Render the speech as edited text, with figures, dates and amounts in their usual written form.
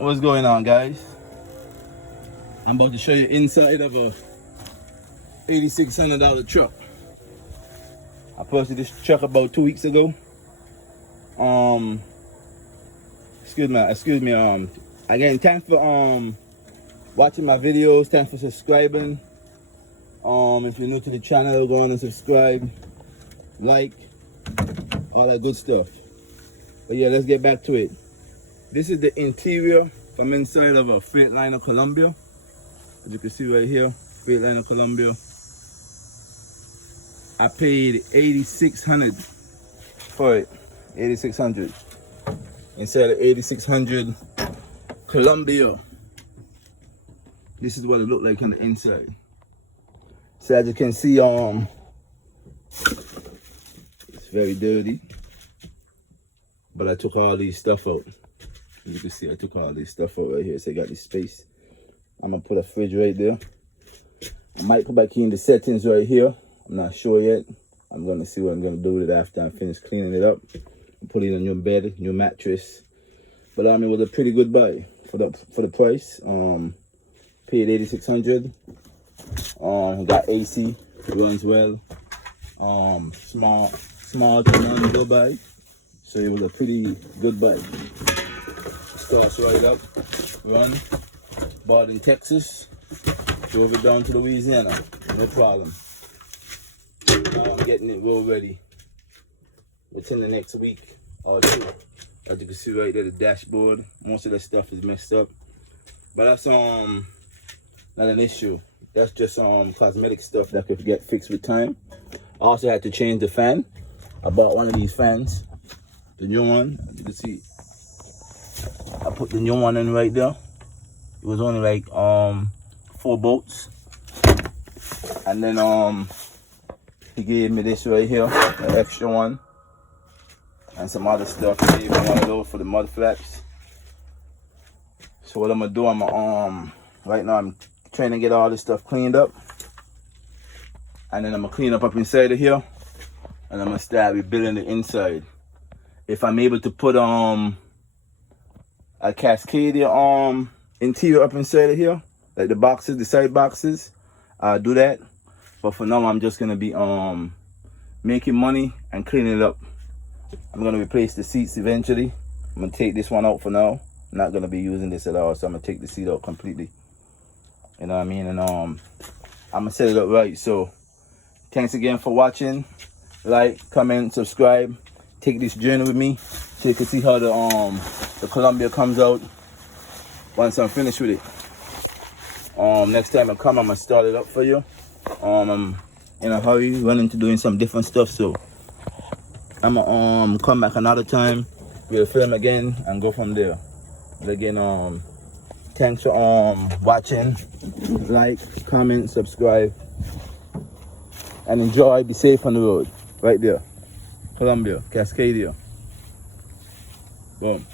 What's going on, guys? I'm about to show you inside of a $8,600 truck. I purchased this truck about 2 weeks ago. Excuse me. Again, thanks for watching my videos. Thanks for subscribing. If you're new to the channel, go on and subscribe, like, all that good stuff. But yeah, let's get back to it. This is the interior from inside of a Freightliner Columbia. As you can see right here, Freightliner Columbia. I paid $8,600 for it. $8,600 inside of $8,600 Columbia. This is what it looked like on the inside. So as you can see, it's very dirty, but I took all these stuff out. As you can see, I took all this stuff out right here, so I got this space. I'm gonna put a fridge right there. I might go back in the settings right here. I'm not sure yet. I'm gonna see what I'm gonna do with it after I finish cleaning it up. Put in a new bed, new mattress. But it was a pretty good buy for the price. Paid $8,600. Got AC, runs well. Small to none go buy. So it was a pretty good buy. Starts right up, run. Bought in Texas, drove it down to Louisiana, no problem. Now I'm getting it well ready within the next week or two. As you can see right there, the dashboard, most of the stuff is messed up, but that's not an issue. That's just cosmetic stuff that could get fixed with time. I also had to change the fan. I bought one of these fans, the new one. As you can see, I put the new one in right there. It was only like 4 bolts, and then he gave me this right here, an extra one, and some other stuff. He gave me one of those for the mud flaps. So what I'm gonna do, right now I'm trying to get all this stuff cleaned up, and then I'm gonna clean up inside of here, and I'm gonna start rebuilding the inside. If I'm able to put a Cascadia interior up inside of here, like the boxes, the side boxes, I'll do that. But for now, I'm just gonna be making money and cleaning it up. I'm gonna replace the seats eventually. I'm gonna take this one out for now. I'm not gonna be using this at all, so I'm gonna take the seat out completely. You know what I mean? And I'm gonna set it up right. So thanks again for watching. Like, comment, subscribe. Take this journey with me so you can see how the Columbia comes out once I'm finished with it. Next time I come, I'm gonna start it up for you. I'm in a hurry, running to doing some different stuff, so I'm gonna come back another time. We'll film again and go from there. But again, thanks for watching. Like, comment, subscribe, and enjoy. Be safe on the road. Right there, Columbia, Cascadia. Boom.